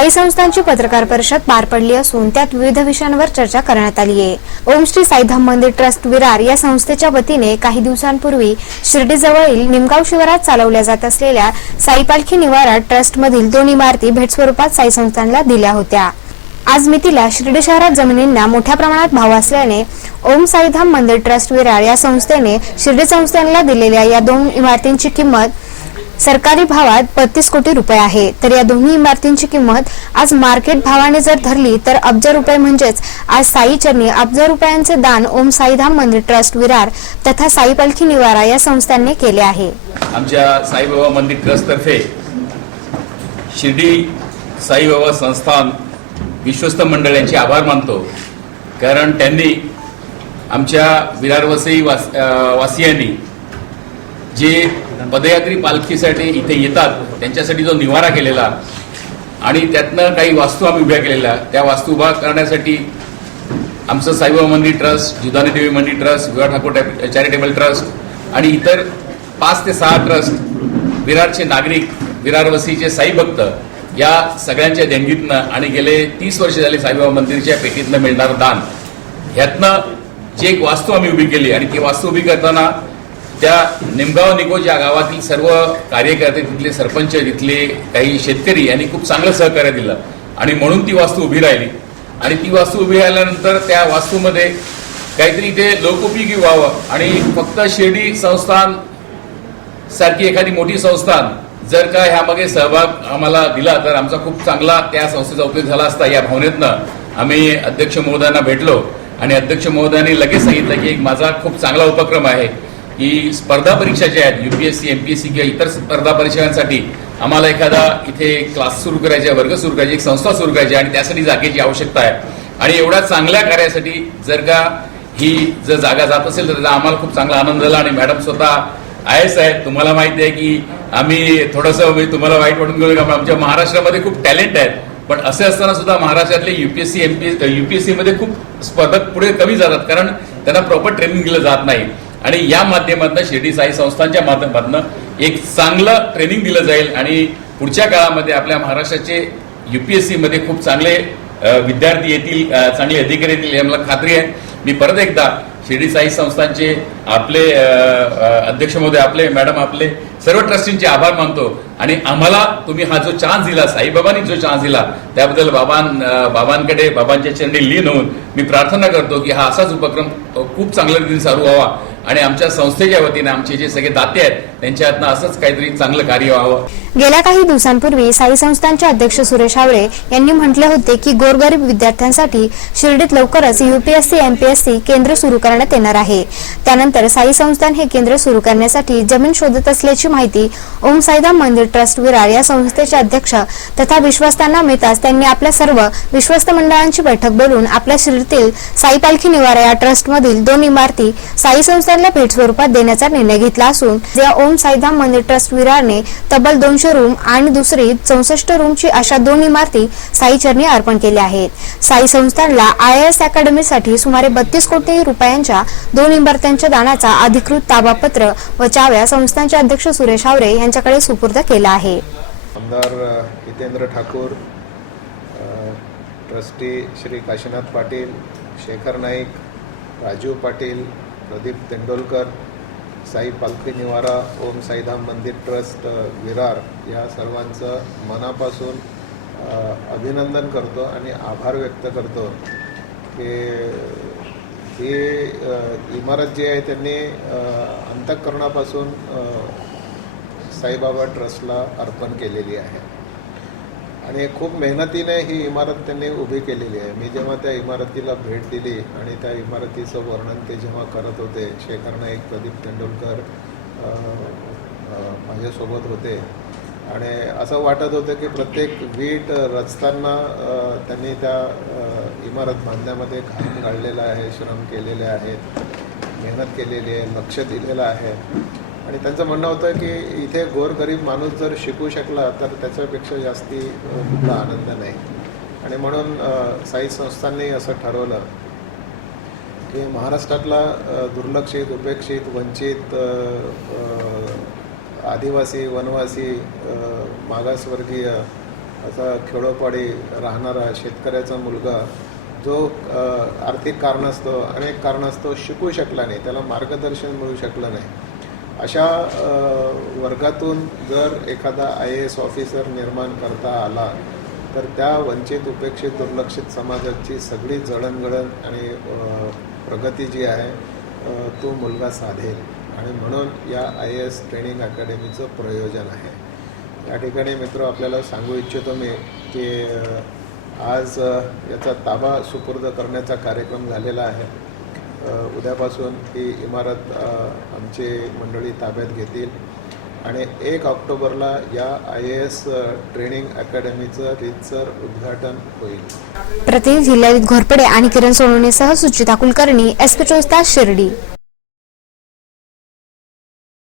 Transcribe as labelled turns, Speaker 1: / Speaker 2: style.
Speaker 1: साई संस्थांची पत्रकार परिषद पार पडली असून त्यात विविध विषयांवर चर्चा करण्यात आली आहे. ओम श्री साईधाम मंदिर ट्रस्ट विरार या संस्थेच्या वतीने काही दिवसांपूर्वी शिर्डीजवळील निमगाव शिवारात चालवल्या जात असलेल्या साई पालखी निवारा ट्रस्टमधील दोन इमारती भेट स्वरूपात साई संस्थांना दिल्या होत्या. आज मितीला शिर्डी शहरात जमिनींना मोठ्या प्रमाणात भाव असल्याने ओम साईधाम मंदिर ट्रस्ट विरार या संस्थेने शिर्डी संस्थांना दिलेल्या या दोन इमारतींची किंमत सरकारी भावात बत्तीस कोटी रुपये आहे. तर या दोन्ही इमारतींची किंमत आज मार्केट भावाने जर धरली तर अब्ज रुपये म्हणजेच आज साई चरणी अब्ज रुपयांचे दान ओम साईधाम मंदिर ट्रस्ट विरार तथा साई पालखी निवारा या संस्थांनी केले आहे.
Speaker 2: आमच्या साईबाबा मंदिर ट्रस्टतर्फे शिर्डी साईबाबा संस्थान विश्वस्त मंडळ यांचे आभार मानतो. कारण त्यांनी आमच्या विरारवसई वास वासियांनी जे पदयात्री पालखीसाठी इथे येतात. त्यांच्यासाठी जो निवारा केलेला आणि त्यातनं काही वास्तू आम्ही उभ्या केलेल्या. त्या वास्तू उभा करण्यासाठी आमचं साईबाबा मंदिर ट्रस्ट जुदानी देवी मंदिर ट्रस्ट विवा ठाकूर चॅरिटेबल ट्रस्ट आणि इतर पाच ते सहा ट्रस्ट विरारचे नागरिक विरारवसीचे साई भक्त या सगळ्यांच्या देणगीतनं आणि गेले तीस वर्ष झाले साईबाबा मंदिरच्या पेटीतनं मिळणारं दान. ह्यातनं जी एक वास्तू आम्ही उभी केली आणि ती वास्तू उभी करताना त्या निमगाव निकोज या गावातील सर्व कार्यकर्ते तिथले सरपंच तिथले काही शेतकरी यांनी खूप चांगलं सहकार्य दिलं. आणि म्हणून ती वास्तू उभी राहिली. आणि ती वास्तू उभी राहिल्यानंतर त्या वास्तूमध्ये काहीतरी इथे लोकोपयोगी व्हावं. आणि फक्त शिर्डी संस्थान सारखी एखादी मोठी संस्थान जर का ह्यामागे सहभाग आम्हाला दिला तर आमचा खूप चांगला त्या संस्थेचा उपयोग झाला असता या भावनेतनं आम्ही अध्यक्ष महोदयांना भेटलो. आणि अध्यक्ष महोदयांनी लगेच सांगितलं की एक माझा खूप चांगला उपक्रम आहे. की स्पर्धा परीक्षा ज्या आहेत युपीएससी एमपीएससी किंवा इतर स्पर्धा परीक्षांसाठी आम्हाला एखादा इथे क्लास सुरू करायचे वर्ग सुरू करायचे एक संस्था सुरू करायची आणि त्यासाठी जागेची आवश्यकता आहे. आणि एवढ्या चांगल्या कार्यासाठी जर का ही जर जागा जात असेल तर त्याचा आम्हाला खूप चांगला आनंद झाला आणि मॅडम स्वतः आय एस तुम्हाला माहिती आहे की आम्ही थोडंसं म्हणजे तुम्हाला वाईट वाटून गेलो का आमच्या महाराष्ट्रामध्ये खूप टॅलेंट आहेत. पण असे असताना सुद्धा महाराष्ट्रातले युपीएससी एमपी युपीएससी मध्ये खूप स्पर्धक पुढे कमी जातात कारण त्यांना प्रॉपर ट्रेनिंग दिलं जात नाही. आणि या माध्यमातून शिर्डी साई संस्थांच्या माध्यमातून एक चांगलं ट्रेनिंग दिलं जाईल आणि पुढच्या काळामध्ये आपल्या महाराष्ट्राचे युपीएससी मध्ये खूप चांगले विद्यार्थी येतील चांगले अधिकारी येतील याला मला खात्री आहे. मी परत एकदा शिर्डी साई संस्थांचे आपले अध्यक्ष महोदय आपले मॅडम आपले सर्व ट्रस्टींचे आभार मानतो. आणि आम्हाला तुम्ही हा जो चान्स दिला साईबाबांनी जो चान्स दिला त्याबद्दल बाबां बाबांकडे बाबांच्या चरणी लीन होऊन मी प्रार्थना करतो की हा असाच उपक्रम खूप चांगल्या रीतीने चालू व्हावा. आणि आमच्या संस्थेच्या वतीने आमचे जे सगळे दाते आहेत त्यांच्या हातनं असंच काहीतरी चांगलं कार्य व्हावं.
Speaker 1: गेल्या काही दिवसांपूर्वी साई संस्थांचे अध्यक्ष सुरेश हावळे यांनी म्हटले होते की गोरगरीब विद्यार्थ्यांसाठी शिर्डीत लवकरच युपीएससी एमपीएससी केंद्र सुरू करण्यात येणार आहे. त्यानंतर साई संस्थान हे केंद्र सुरू करण्यासाठी जमीन शोधत असल्याची माहिती ओम साईदाम मंदिर ट्रस्ट विरार या संस्थेचे अध्यक्ष तथा विश्वस्तांना मिळताच त्यांनी आपल्या सर्व विश्वस्त मंडळांची बैठक बोलून आपल्या शिर्डीतील साई पालखी निवारा या ट्रस्टमधील दोन इमारती साई संस्थांना भेट स्वरूपात देण्याचा निर्णय घेतला असून या ओम साईधाम मंदिर ट्रस्ट विरारने तब्बल दोनशे रूम आणि दुसरी चौसष्ट रूमची अशा दोन इमारती साईचरने अर्पण केल्या आहेत. साई संस्थानला आय एस अकॅडमीसाठी सुमारे बत्तीस कोटी रुपयांच्या दोन इमारत्यांच्या दानाचा अधिकृत ताबापत्र व चाव्या संस्थांचे अध्यक्ष सुरेश हावरे यांच्याकडे सुपूर्द केला आहे.
Speaker 3: आमदार हितेंद्र ठाकूर ट्रस्टी श्री काशीनाथ पाटील शेखर नाईक राजीव पाटील प्रदीप तेंडोलकर साई पालखी निवारा ओम साईधाम मंदिर ट्रस्ट विरार या सर्वांचं मनापासून अभिनंदन करतो आणि आभार व्यक्त करतो. की ही इमारत जी आहे त्यांनी अंतःकरणापासून साईबाबा ट्रस्टला अर्पण केलेली आहे. आणि खूप मेहनतीने ही इमारत त्यांनी उभी केलेली आहे. मी जेव्हा त्या इमारतीला भेट दिली आणि त्या इमारतीचं वर्णन ते जेव्हा करत होते शेखर नाईक प्रदीप तेंडुलकर माझ्यासोबत होते. आणि असं वाटत होतं की प्रत्येक वीट रचताना त्यांनी त्या इमारत बांधण्यामध्ये घाम गाळलेला आहे श्रम केलेले आहेत मेहनत केलेली आहे लक्ष दिलेलं आहे. आणि त्यांचं म्हणणं होतं की इथे गोरगरीब माणूस जर शिकू शकला तर त्याच्यापेक्षा जास्ती कुठला आनंद नाही. आणि म्हणून साई संस्थांनी असं ठरवलं की महाराष्ट्रातला दुर्लक्षित उपेक्षित वंचित आदिवासी वनवासी मागासवर्गीय असा खेडोपाडी राहणारा शेतकऱ्याचा मुलगा जो आर्थिक आर्थिक कारणास्तव अनेक कारणास्तव शिकू शकला नाही त्याला मार्गदर्शन मिळू शकलं नाही. अशा वर्गातून जर एखादा आय ए एस ऑफिसर निर्माण करता आला तर त्या वंचित उपेक्षित दुर्लक्षित समाजाची सगळी जळणगळण आणि प्रगती जी आहे तो मुलगा साधेल. आणि म्हणून या आय ए एस ट्रेनिंग अकॅडमीचं प्रयोजन आहे. या ठिकाणी मित्र आपल्याला सांगू इच्छितो मी की आज याचा ताबा सुपूर्द करण्याचा कार्यक्रम झालेला आहे. उद्यापासून ही इमारत आमचे आमची मंडळी ताब्यात घेतील. आणि एक ऑक्टोबरला या आय ए एस ट्रेनिंग अकॅडमीचं रीतसर उद्घाटन होईल.
Speaker 1: प्रतिनिधी ललित घोरपडे आणि किरण सोनवणेसह सुचिता कुलकर्णी एस पी चोवीस तास शिर्डी.